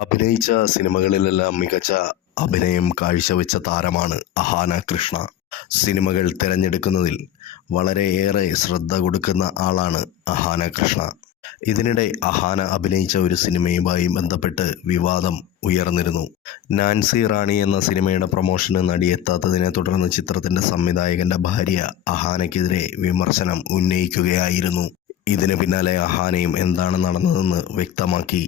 അഭിനയിച്ച സിനിമകളിലെല്ലാം മികച്ച അഭിനയം കാഴ്ചവെച്ച താരമാണ് അഹാന കൃഷ്ണ. സിനിമകൾ തിരഞ്ഞെടുക്കുന്നതിൽ വളരെയേറെ ശ്രദ്ധ കൊടുക്കുന്ന ആളാണ് അഹാന കൃഷ്ണ. ഇതിനിടെ അഹാന അഭിനയിച്ച ഒരു സിനിമയുമായി ബന്ധപ്പെട്ട് വിവാദം ഉയർന്നിരുന്നു. നാൻസി റാണി എന്ന സിനിമയുടെ പ്രൊമോഷന് നടിയെത്താത്തതിനെ തുടർന്ന് ചിത്രത്തിന്റെ സംവിധായകന്റെ ഭാര്യ അഹാനയ്ക്കെതിരെ വിമർശനം ഉന്നയിക്കുകയായിരുന്നു. ഇതിന് പിന്നാലെ അഹാനയും എന്താണ് നടന്നതെന്ന് വ്യക്തമാക്കി.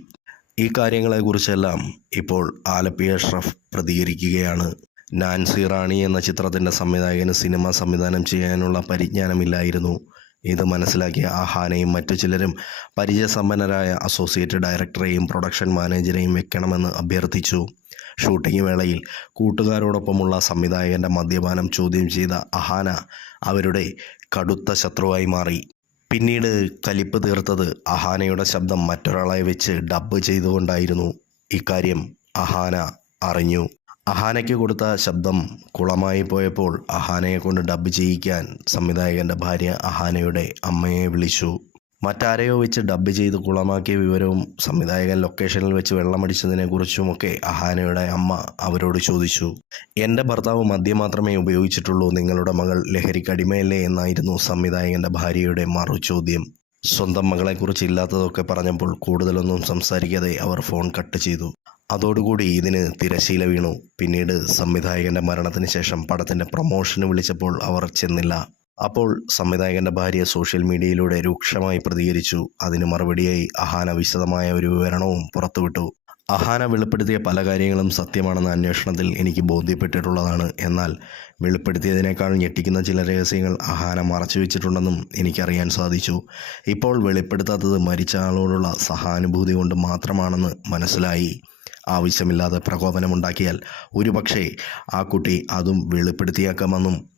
ഈ കാര്യങ്ങളെക്കുറിച്ചെല്ലാം ഇപ്പോൾ ആലപ്പി അഷ്റഫ് പ്രതികരിക്കുകയാണ്. നാൻസി റാണി എന്ന ചിത്രത്തിന്റെ സംവിധായകന് സിനിമ സംവിധാനം ചെയ്യാനുള്ള പരിജ്ഞാനമില്ലായിരുന്നു. ഇത് മനസ്സിലാക്കിയ ആഹാനയും മറ്റു ചിലരും പരിചയസമ്പന്നരായ അസോസിയേറ്റ് ഡയറക്ടറെയും പ്രൊഡക്ഷൻ മാനേജരെയും വെക്കണമെന്ന് അഭ്യർത്ഥിച്ചു. ഷൂട്ടിംഗ് വേളയിൽ കൂട്ടുകാരോടൊപ്പമുള്ള സംവിധായകന്റെ മദ്യപാനം ചോദ്യം ചെയ്ത അഹാന അവരുടെ കടുത്ത ശത്രുവായി മാറി. പിന്നീട് കലിപ്പ് തീർത്തത് അഹാനയുടെ ശബ്ദം മറ്റൊരാളെ വെച്ച് ഡബ്ബ് ചെയ്തുകൊണ്ടായിരുന്നു. ഇക്കാര്യം അഹാന അറിഞ്ഞു. അഹാനയ്ക്ക് കൊടുത്ത ശബ്ദം കുളമായി പോയപ്പോൾ അഹാനയെ കൊണ്ട് ഡബ്ബ് ചെയ്യിക്കാൻ സംവിധായകന്റെ ഭാര്യ അഹാനയുടെ അമ്മയെ വിളിച്ചു. മറ്റാരെയോ വെച്ച് ഡബ് ചെയ്ത് കുളമാക്കിയ വിവരവും സംവിധായകൻ ലൊക്കേഷനിൽ വെച്ച് വെള്ളമടിച്ചതിനെക്കുറിച്ചുമൊക്കെ അഹാനയുടെ അമ്മ അവരോട് ചോദിച്ചു. എന്റെ ഭർത്താവ് മദ്യം മാത്രമേ ഉപയോഗിച്ചിട്ടുള്ളൂ നിങ്ങളുടെ മകൾ ലഹരിക്കടിമയല്ലേ എന്നായിരുന്നു സംവിധായകന്റെ ഭാര്യയുടെ മറുചോദ്യം. സ്വന്തം മകളെക്കുറിച്ച് ഇല്ലാത്തതൊക്കെ പറഞ്ഞപ്പോൾ കൂടുതലൊന്നും സംസാരിക്കാതെ അവർ ഫോൺ കട്ട് ചെയ്തു. അതോടുകൂടി ഇതിന് തിരശീല വീണു. പിന്നീട് സംവിധായകന്റെ മരണത്തിന് ശേഷം പടത്തിന്റെ പ്രൊമോഷന് വിളിച്ചപ്പോൾ അവർ ചെന്നില്ല. അപ്പോൾ സംവിധായകന്റെ ഭാര്യ സോഷ്യൽ മീഡിയയിലൂടെ രൂക്ഷമായി പ്രതികരിച്ചു. അതിന് മറുപടിയായി അഹാന വിശദമായ ഒരു വിവരണവും പുറത്തുവിട്ടു. അഹാന വെളിപ്പെടുത്തിയ പല കാര്യങ്ങളും സത്യമാണെന്ന അന്വേഷണത്തിൽ എനിക്ക് ബോധ്യപ്പെട്ടിട്ടുള്ളതാണ്. എന്നാൽ വെളിപ്പെടുത്തിയതിനേക്കാൾ ഞെട്ടിക്കുന്ന ചില രഹസ്യങ്ങൾ അഹാന മറച്ചു വെച്ചിട്ടുണ്ടെന്നും എനിക്കറിയാൻ സാധിച്ചു. ഇപ്പോൾ വെളിപ്പെടുത്താത്തത് മരിച്ച ആളോടുള്ള സഹാനുഭൂതി കൊണ്ട് മാത്രമാണെന്ന് മനസ്സിലായി. ആവശ്യമില്ലാതെ പ്രകോപനമുണ്ടാക്കിയാൽ ഒരുപക്ഷേ ആ കുട്ടി അതും വെളിപ്പെടുത്തിയേക്കാമെന്നും